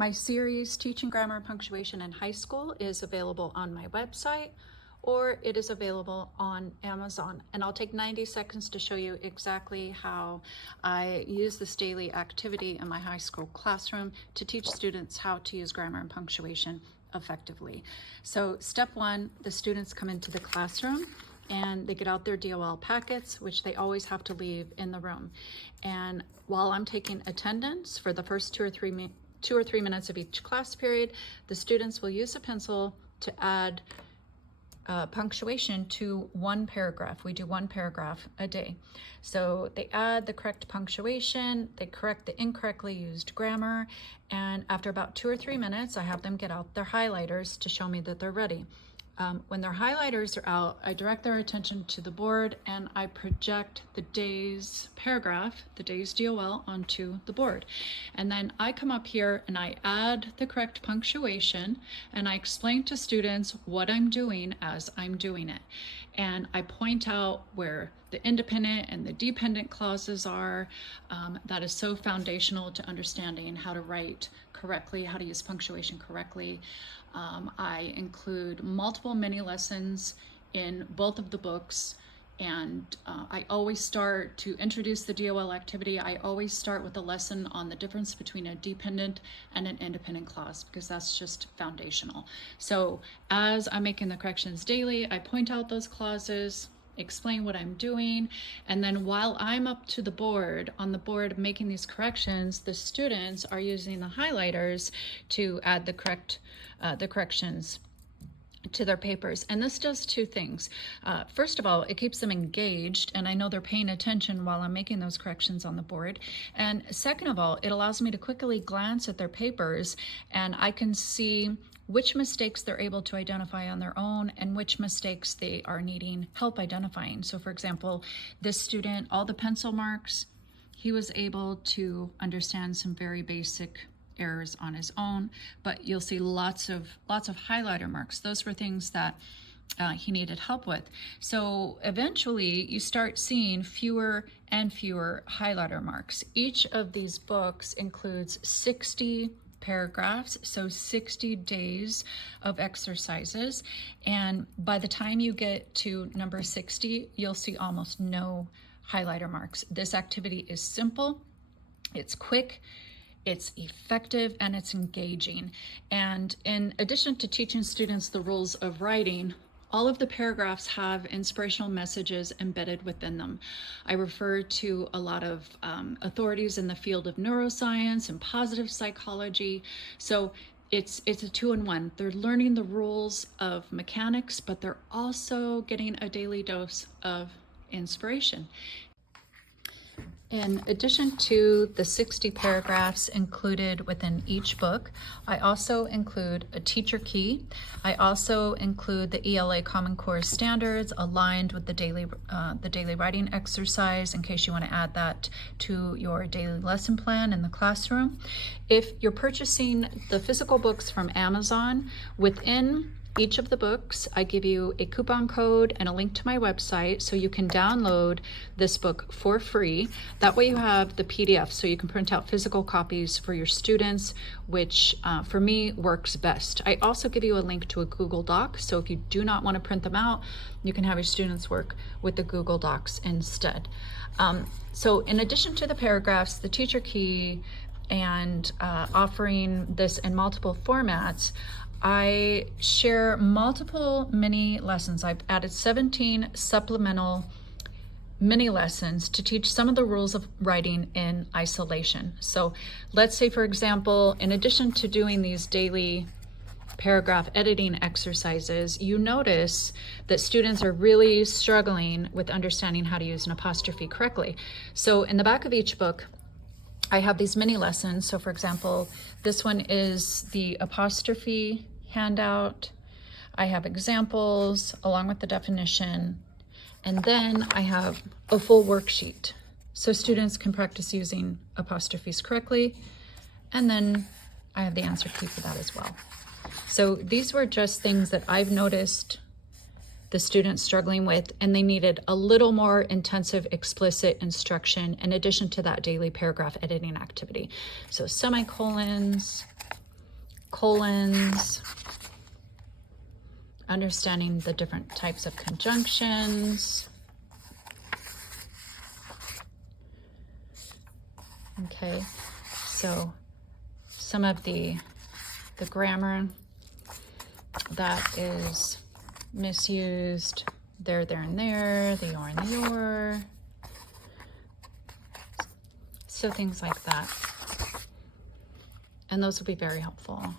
My series, Teaching Grammar and Punctuation in High School, is available on my website, or it is available on Amazon. And I'll take 90 seconds to show you exactly how I use this daily activity in my high school classroom to teach students how to use grammar and punctuation effectively. So step one, the students come into the classroom and they get out their DOL packets, which they always have to leave in the room. And while I'm taking attendance for the first 2 or 3 minutes of each class period, the students will use a pencil to add punctuation to one paragraph. We do one paragraph a day. So they add the correct punctuation, they correct the incorrectly used grammar, and after about 2 or 3 minutes, I have them get out their highlighters to show me that they're ready. When their highlighters are out, I direct their attention to the board and I project the day's paragraph, the day's DOL, onto the board. And then I come up here and I add the correct punctuation and I explain to students what I'm doing as I'm doing it. And I point out where the independent and the dependent clauses are. That is so foundational to understanding how to write correctly, how to use punctuation correctly. I include multiple mini lessons in both of the books, and I always start to introduce the DOL activity. I always start with a lesson on the difference between a dependent and an independent clause, because that's just foundational. So as I'm making the corrections daily, I point out those clauses, explain what I'm doing, and then while I'm up to the board, on the board making these corrections, the students are using the highlighters to add the corrections to their papers. And this does two things. First of all, it keeps them engaged, and I know they're paying attention while I'm making those corrections on the board. And second of all, it allows me to quickly glance at their papers and I can see which mistakes they're able to identify on their own and which mistakes they are needing help identifying. So for example, this student, all the pencil marks, he was able to understand some very basic errors on his own, but you'll see lots of highlighter marks. Those were things that he needed help with. So eventually you start seeing fewer and fewer highlighter marks. Each of these books includes 60 paragraphs, so 60 days of exercises, and by the time you get to number 60, you'll see almost no highlighter marks. This activity is simple, it's quick, it's effective, and it's engaging. And in addition to teaching students the rules of writing, all of the paragraphs have inspirational messages embedded within them. I refer to a lot of authorities in the field of neuroscience and positive psychology. So it's a 2-in-1. They're learning the rules of mechanics, but they're also getting a daily dose of inspiration. In addition to the 60 paragraphs included within each book, I also include a teacher key. I also include the ELA Common Core standards aligned with the daily writing exercise in case you want to add that to your daily lesson plan in the classroom. If you're purchasing the physical books from Amazon, within each of the books, I give you a coupon code and a link to my website so you can download this book for free. That way you have the PDF so you can print out physical copies for your students, which for me works best. I also give you a link to a Google Doc, so if you do not want to print them out, you can have your students work with the Google Docs instead. So in addition to the paragraphs, the teacher key, and offering this in multiple formats, I share multiple mini lessons. I've added 17 supplemental mini lessons to teach some of the rules of writing in isolation. So let's say, for example, in addition to doing these daily paragraph editing exercises, you notice that students are really struggling with understanding how to use an apostrophe correctly. So in the back of each book, I have these mini lessons. So for example, this one is the apostrophe handout. I have examples along with the definition, and then I have a full worksheet so students can practice using apostrophes correctly, and then I have the answer key for that as well. So these were just things that I've noticed the students struggling with, and they needed a little more intensive explicit instruction in addition to that daily paragraph editing activity. So semicolons, colons, understanding the different types of conjunctions. Okay, so some of the grammar that is misused, there, and there, the or and the your. So things like that. And those will be very helpful.